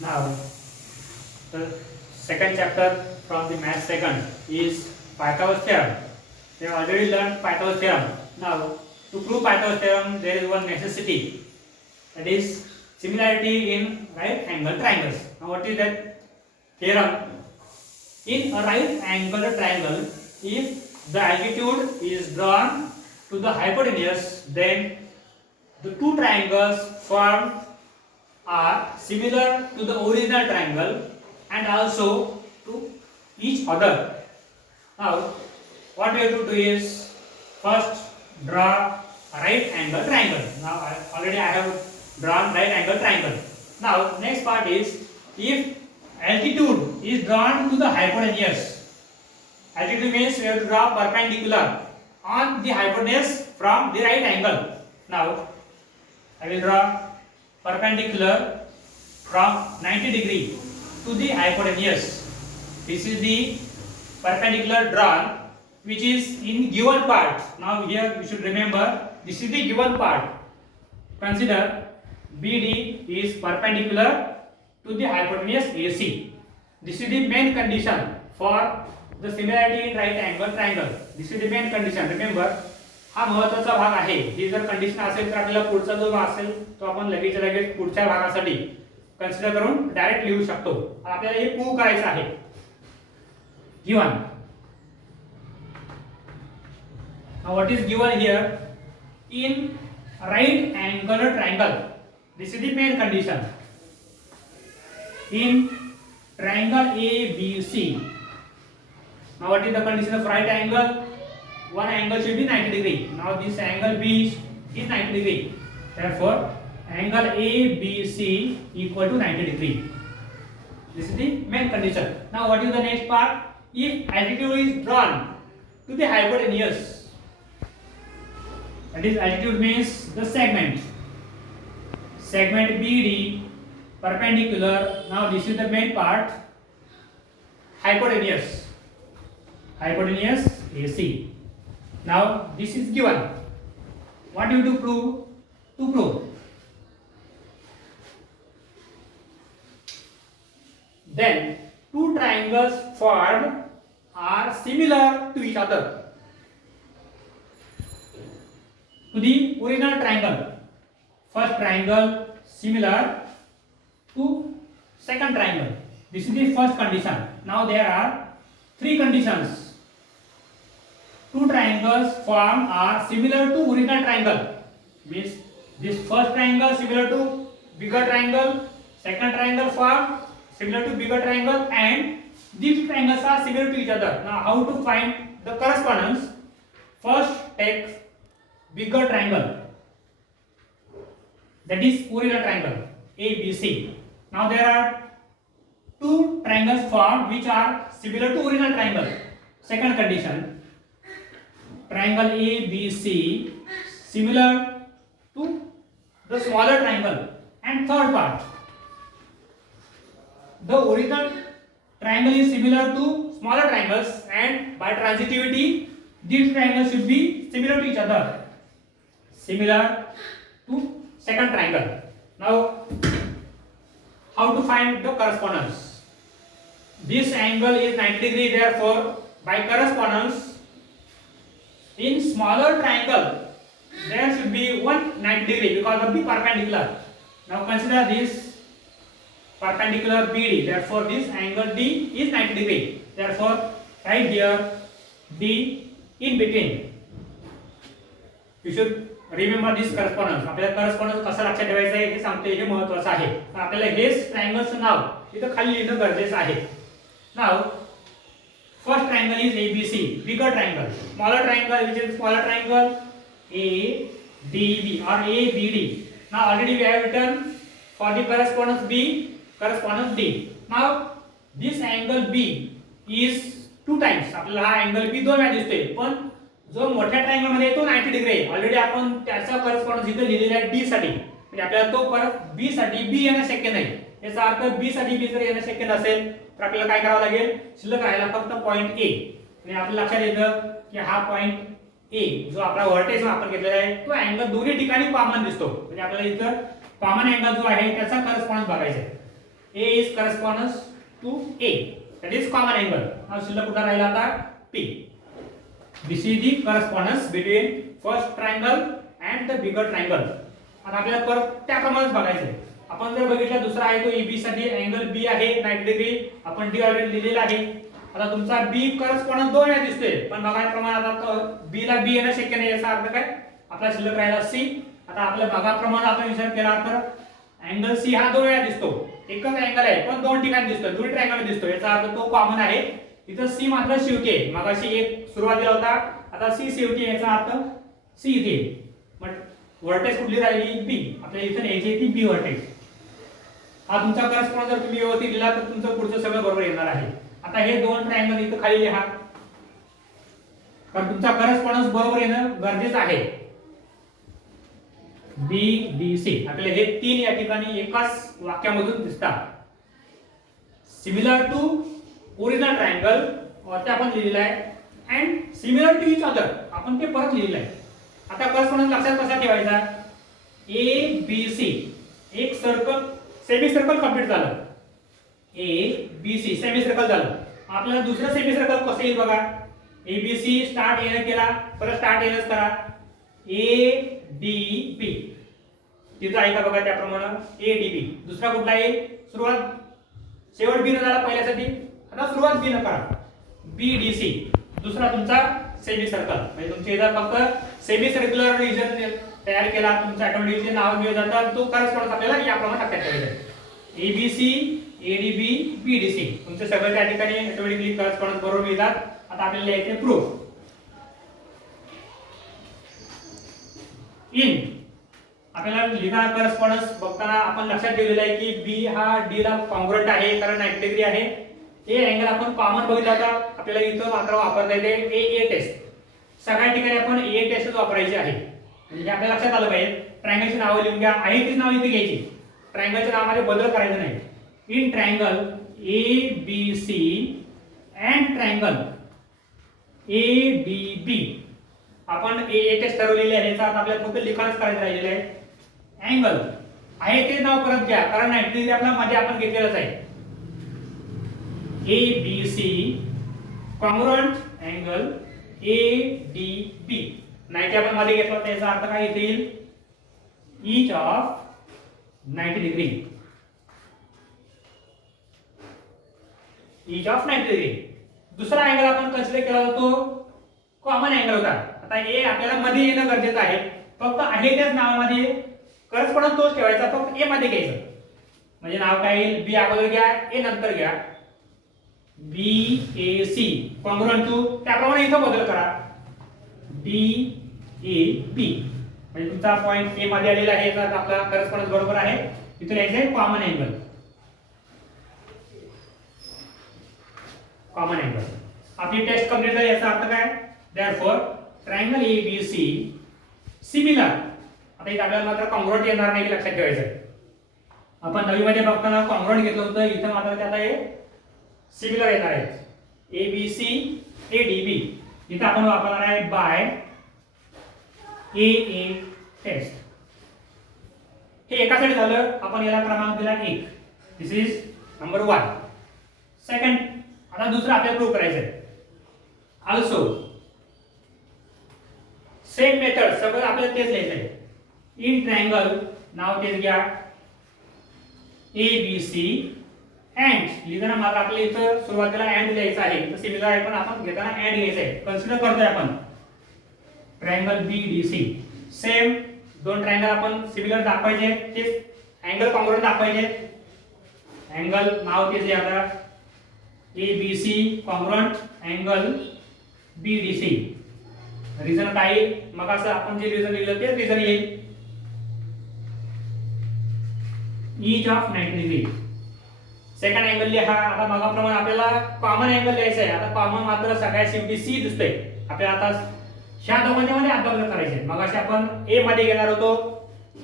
Now, the second chapter from the math second is Pythagoras theorem. We have already learned Pythagoras theorem. Now, to prove Pythagoras theorem, there is one necessity, that is similarity in right angle triangles. Now, what is that theorem? In a right angle triangle, if the altitude is drawn to the hypotenuse, then the two triangles formed are similar to the original triangle and also to each other. Now, what we have to do is first draw a right angle triangle. Now, I have drawn right angle triangle. Now, next part is if altitude is drawn to the hypotenuse. Altitude means we have to draw perpendicular on the hypotenuse from the right angle. Now, I will draw perpendicular from 90 degree to the hypotenuse. This is the perpendicular drawn which is in given part. Now here you should remember this is the given part. Consider BD is perpendicular to the hypotenuse AC. This is the main condition for the similarity in right angle triangle. This is the main condition. Remember, हा महत्त्वाचा भाग आहे. ही जर condition असेल तर आपल्याला पुढचा जो भाग असेल तो आपण लगेच पुढच्या भागासाठी कन्सिडर करून डायरेक्ट लिहू शकतो. आपल्याला हे प्रूव्ह करायचं आहे. Given. Now what is given here? In right angle triangle, this is the main condition. In triangle ABC. Now what is the condition of right angle? One angle should be 90 degree. Now this angle B is 90 degree. Therefore, angle ABC equal to 90 degree. This is the main condition. Now what is the next part? If altitude is drawn to the hypotenuse, that is altitude means the segment. Segment BD perpendicular. Now this is the main part. Hypotenuse. Hypotenuse AC. Now this is given. What do you do prove? To prove. Then two triangles formed are similar to each other. To the original triangle. First triangle similar to second triangle. This is the first condition. Now there are three conditions. Two triangles formed are similar to original triangle. Means this first triangle similar to bigger triangle, second triangle formed similar to bigger triangle, and these triangles are similar to each other. Now how to find the correspondence? First take bigger triangle, that is original triangle ABC. Now there are two triangles formed which are similar to original triangle. Second condition, triangle ABC similar to the smaller triangle. And third part, the original triangle is similar to smaller triangles, and by transitivity these triangles should be similar to each other. Similar to second triangle. Now how to find the correspondence? This angle is 90 degree, therefore by correspondence in smaller triangle there should be 190 degree because of the perpendicular. Now consider this perpendicular BD, therefore this angle D is 90 degree. Therefore right here D in between. You should remember this correspondence. आपल्याला correspondence कसा लक्षात ठेवायचा आहे हे सांगते, हे महत्त्वाचं आहे. तर आपल्याला हेच ट्रायंगलचं नाव इथं खाली लिहिणं गरजेचं आहे. Now first triangle is ABC, bigger triangle. Smaller triangle, which is smaller triangle ADB or ABD. Now already we have written for the correspondence B, correspondence D. Now this angle B is 2 times. आपल्याला हा angle B दोन वेळा दिसतोय, पण जो मोठ्या triangle मध्ये येतो 90 डिग्री आहे. ऑलरेडी आपण त्याचा करस्पॉन्डन्स इथे लिहिलेला आहे D साठी. म्हणजे आपल्याला तो परत B साठी B येणं शक्य नाही. याचा अर्थ B साठी B जर येणं शक्य नसेल तर आपल्याला काय करावं लागेल? शिल्लक राहिला फक्त पॉइंट A. आणि आपल्या लक्षात येतं की हा पॉइंट A जो आपला व्हर्टेक्स आपण घेतलेला आहे तो अँगल दोन्ही ठिकाणी कॉमन दिसतो. म्हणजे आपल्याला इथं कॉमन अँगल जो आहे त्याचा करस्पॉन्डन्स बघायचा आहे. A is corresponds to A, that is common angle. Now शिल्लक कुठला राहिला आता P. This is the correspondence between first triangle and the bigger triangle. आता आपल्याला परत त्याप्रमाणेच बघायचं आहे. आपण जर बघितलं दुसरा आहे तो AB साठी अँगल B आहे 90 डिग्री, आपण D ऑलरेडी लिहिलेला आहे. आता तुमचा B करस्पॉन्डन्स 2 वेळा दिसतोय, पण भागाप्रमाणे आता B ला B येणं शक्य नाही. याचा अर्थ काय, आपला शिल्लक राहिला C. आता आपल्या भागाप्रमाणे आपण विचार केला तर अँगल C हा 2 वेळा दिसतो. एकच अँगल आहे पण 2 ठिकाणी दिसतोय, दोन्ही ट्रायंगल दिसतोय. याचा अर्थ तो कॉमन आहे. इथं C मात्र शेवटी आहे. मगाशी एक सुरुवातीला होता, आता C शेवटी. याचा अर्थ C इथे. मग व्हर्टेक्स कुठली राहिली B. आपल्याला इथे यायची आहे ती B व्हर्टेक्स. हा तुमचा करस्पॉन्डन्स जर तुम्ही व्यवस्थित दिला तर तुमचं पुढचं सगळं बरोबर येणार आहे. आता हे दोन ट्रायंगल इथं खाली लिहा, कारण तुमचा करस्पॉन्डन्स बरोबर येणं गरजेचं आहे. BDC आपल्याला हे तीन या ठिकाणी एकाच वाक्यामधून दिसतात. सिमिलर टू ओरिजिनल ट्रायंगल ते आपण लिहिलेलं आहे and similar to each other आपण ते परत लिहिलेलं आहे. आता करस्पॉन्डन्स लक्षात कसा ठेवायचा, ABC एक सर्कल सेमी सर्कल कंप्लीट झालं. ABC सेमी सर्कल झालं. आपल्याला दुसरं सेमी सर्कल कसं येईल बघा. ABC स्टार्ट येणं केला, परत स्टार्ट येणंच करा. ADB तिथं आहे का बघा, त्याप्रमाणे ADB. दुसरा कुठला येईल, सुरुवात शेवट B न झाला पहिल्यासाठी, आता सुरुवात B न करा. BDC दुसरा तुमचा सेमी सर्कल. म्हणजे तुमच्या इथं फक्त सेमी सर्क्युलर रिजन तयार केला, तुमच्या ऑटोमॅटिकली नाव घेऊन जातात. तो करस्पॉन्डन्स आपल्याला याप्रमाणे टाकता ठेवायचा आहे. ABC ADB BDC तुमचे सगळे त्या ठिकाणी ऑटोमॅटिकली करस्पॉन्डन्स बरोबर येतात. आता आपल्याला याचे प्रूफ इन आपल्याला लिहिणारा करस्पॉन्डन्स बघताना आपण लक्षात ठेवलेलं आहे की B हा D ला कॉन्ग्रुएंट आहे, कारण 90 डिग्री आहे. हे अँगल आपण कॉमन बघितला होता, आपल्याला इथं मात्र वापरता येते A टेस्ट. सगळ्या ठिकाणी आपण A टेस्टच वापरायची आहे. म्हणजे आपल्या लक्षात आलं पाहिजे. ट्रायंगलची नावं लिहून घ्या, आहे तीच नाव इथे घ्यायची. ट्रायंगलच्या नावामध्ये बदल करायचा नाही. In triangle ABC and triangle ADB आपण A टेस्ट ठरवलेली आहे. याचा अर्थ आपल्याला फक्त लिखाणच करायचं राहिलेलं आहे. अँगल आहे ते नाव परत घ्या, कारण 90 डिग्री आपला मध्ये आपण घेतलेलंच आहे. ABC कॉन्ग्रुएंट अँगल ADB 90 आपण मध्ये घेतला, त्याचा अर्थ काय येईल, each of 90 degree. Each of 90 degree. दुसरा अँगल आपण कन्सिडर केला होतो कॉमन अँगल होता. आता A आपल्याला मध्ये येणं गरजेचं आहे. फक्त आहे त्याच नावामध्ये करस्पॉन्डन्स तोच ठेवायचा, फक्त A मध्ये घ्यायचं. म्हणजे नाव काय येईल, B अगोदर घ्या, A नंतर घ्या. BAC कॉन्ग्रुएंट टू, त्याप्रमाणे इथं बदल करा. DAB म्हणजे तुमचा पॉइंट A मध्ये आलेला आहे, तर आपला करस्पॉन्डन्स बरोबर आहे. इथून यायचं आहे कॉमन अँगल. कॉमन अँगल आपली टेस्ट कंप्लीट झाली. याचा अर्थ काय, देयरफॉर ट्रायंगल ABC सिमिलर. आता इथे आपल्याला मात्र कॉन्ग्रुएंट येणार नाही, लक्षात ठेवायचं आहे. आपण 9वी मध्ये बघताना कॉन्ग्रुएंट घेतलं होतं, इथं मात्र त्यात आहे सिमिलर येणार आहे. ABC ADB इथं आपण वापरणार आहे बाय AA टेस्ट. हे एकासाठी झालं, आपण याला क्रमांक दिला 1. दिस इज नंबर 1. सेकंड, आता दुसरा आपल्याला प्रूव्ह करायचं आहे. आल्सो सेम मेथड, सगळं आपल्याला तेच लिहायचं आहे. इन ट्रायंगल नाव तेच घ्या ABC अँड लिहिताना मात्र आपल्याला इथं सुरुवातीला अँड लिहायचं आहे. इथं सिमिलर आहे पण आपण घेताना अँड घ्यायचं आहे. कन्सिडर करतोय आपण ट्रायंगल BDC. सेम दोन ट्रायंगल आपण सिमिलर दाखवायचे, तेच अँगल कॉन्ग्रुएंट दाखवायचे. अँगल नाव तेच लिहा आता ABC congruent angle BDC. Reason काय येईल, मग असं आपण जे रिझन लिहिलं तेच रिझन येईल. Each of 90 degree. Second angle लिहा. आता मगाप्रमाणे आपल्याला कॉमन अँगल लिहायचा आहे. आता कॉमन मात्र सगळ्या शेवटी C दिसतंय. आपल्याला आता ह्या दोघांच्या मध्ये अदल करायचे. मगाशी आपण A मध्ये घेणार होतो,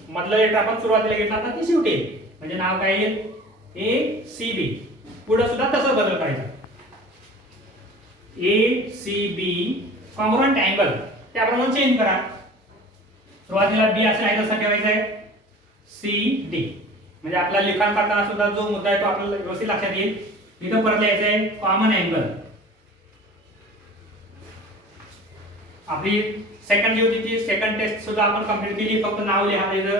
मधलं लेटर आपण सुरुवातीला घेतला, आता ती शेवटी. म्हणजे नाव काय येईल ACB. पुढे सुद्धा तसं बदल करायचा. ACB कॉन्ग्रुएंट अँगल त्याप्रमाणे चेंज करा. सुरुवातीला B असं आहे तसं ठेवायचं आहे. CD म्हणजे आपला लिखाण करताना सुद्धा जो मुद्दा आहे तो आपल्याला व्यवस्थित लक्षात येईल. इथं परत लिहायचं आहे कॉमन अँगल. आपली सेकंड जी होती ती सेकंड टेस्ट सुद्धा आपण कंप्लीट केली. फक्त नाव लिहा इथं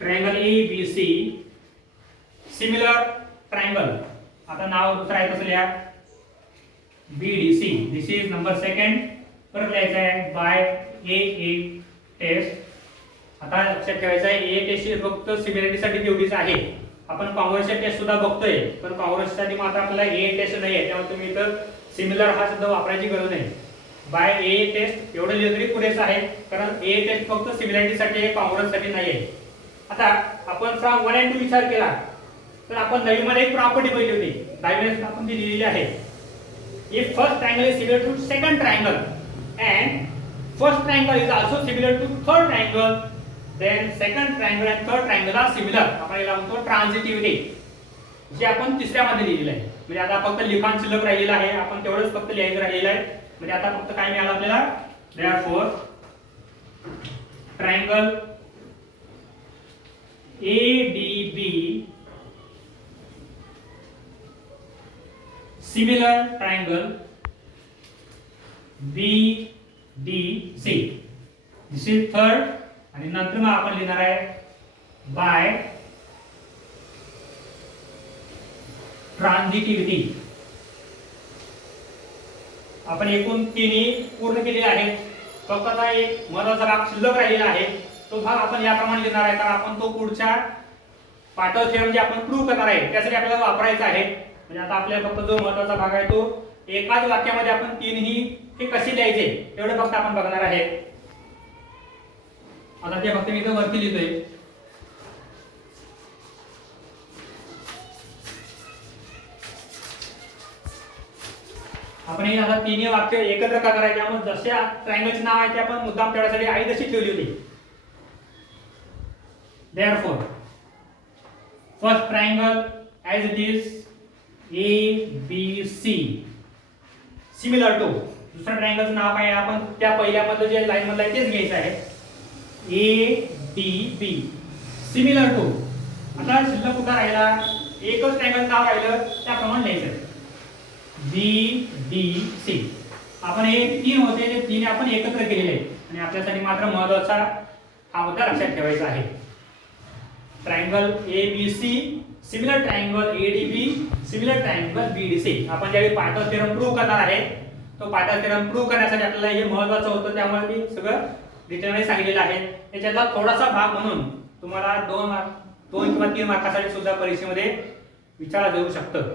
ट्रायंगल ABC सिमिलर ट्रायंगल. आता नाव दुसरं आहे तसं लिहा BDC. This is number second. परत लिहायचं आहे बाय AA टेस्ट. आता लक्षात ठेवायचं आहे AA टेस्ट फक्त सिमिलरिटीसाठी तेवढीच आहे. आपण कॉन्व्हर्जन टेस्ट सुद्धा बघतोय पण कॉन्व्हर्जनसाठी मात्र आपल्याला AA टेस्ट नाही आहे. त्यामुळे तुम्ही इथं सिमिलर हा शब्द वापरायची गरज नाही. बाय AA टेस्ट एवढं लिहिलं तरी पुरेसं आहे कारण AA टेस्ट फक्त सिमिलरिटीसाठी आहे, कॉन्व्हर्जनसाठी नाही आहे. आता आपण फ्रॉम 1 and 2 विचार केला तर आपण नवीमध्ये एक प्रॉपर्टी पाहिली होती. डायमेन्शन आपण ती लिहिलेली आहे. If first triangle is similar to second triangle and first triangle is also similar to third triangle, then second triangle and third triangle are similar. आपण याला म्हणतो ट्रान्झिटिव्हिटी, जे आपण तिसऱ्यामध्ये लिहिलेलं आहे. म्हणजे आता फक्त लिखाण शिल्लक राहिलेलं आहे, आपण तेवढंच फक्त लिहायचं राहिलेलं आहे. म्हणजे आता फक्त काय मिळालं आपल्याला, therefore triangle ADB similar triangle BDC. This is third. आणि नंतर मग आपण लिहिणार आहे बाय ट्रान्झिटिव्हिटी. आपण एकूण तिन्ही पूर्ण केलेले आहेत. फक्त आता एक महत्त्वाचा भाग शिल्लक राहिलेला आहे. तो भाग आपण याप्रमाणे लिहिणार आहे कारण आपण तो पुढच्या पाठव थेरम जे आपण प्रूव्ह करणार आहे त्यासाठी आपल्याला वापरायचा आहे. म्हणजे आता आपल्याला फक्त जो महत्त्वाचा भाग आहे तो एकाच वाक्यामध्ये आपण तीनही हे कसे लिहायचे एवढं फक्त आपण बघणार आहे. आता ते फक्त मी इथे वरती लिहितोय. आपण हे आता तिन्ही वाक्य एकत्र करणार आहे. त्यामुळे जसे ट्रायंगलचे नाव आहे ते आपण मुद्दाम ठेवण्यासाठी आई तशी ठेवली होती. Therefore, first triangle as it is ABC similar to. दुसऱ्या ट्रायंगलचं नाव काय आहे आपण त्या पहिल्यामध्ये जे लाईन मधलं आहे तेच घ्यायचं आहे. ADB similar to. आता शिल्लक कुठला राहिला, एकच ट्रायंगल नाव राहिलं त्याप्रमाणे लिहायचं BDC. आपण हे तीन होते ते तीन आपण एकत्र केलेले आहेत आणि आपल्यासाठी मात्र महत्त्वाचा हा मुद्दा लक्षात ठेवायचा आहे. Triangle ABC similar triangle ADB similar triangle BDC. आपण ज्यावेळी पायथागोरस थेरम प्रूव्ह करणार आहे तो पायथागोरस थेरम प्रूव्ह करण्यासाठी आपल्याला हे महत्त्वाचं होतं. त्यामुळे मी सगळं डिटेलमध्ये सांगितलेलं आहे. याच्यातला थोडासा भाग म्हणून तुम्हाला 2 किंवा 3 मार्कासाठी सुद्धा परीक्षेमध्ये विचारला जाऊ शकतं.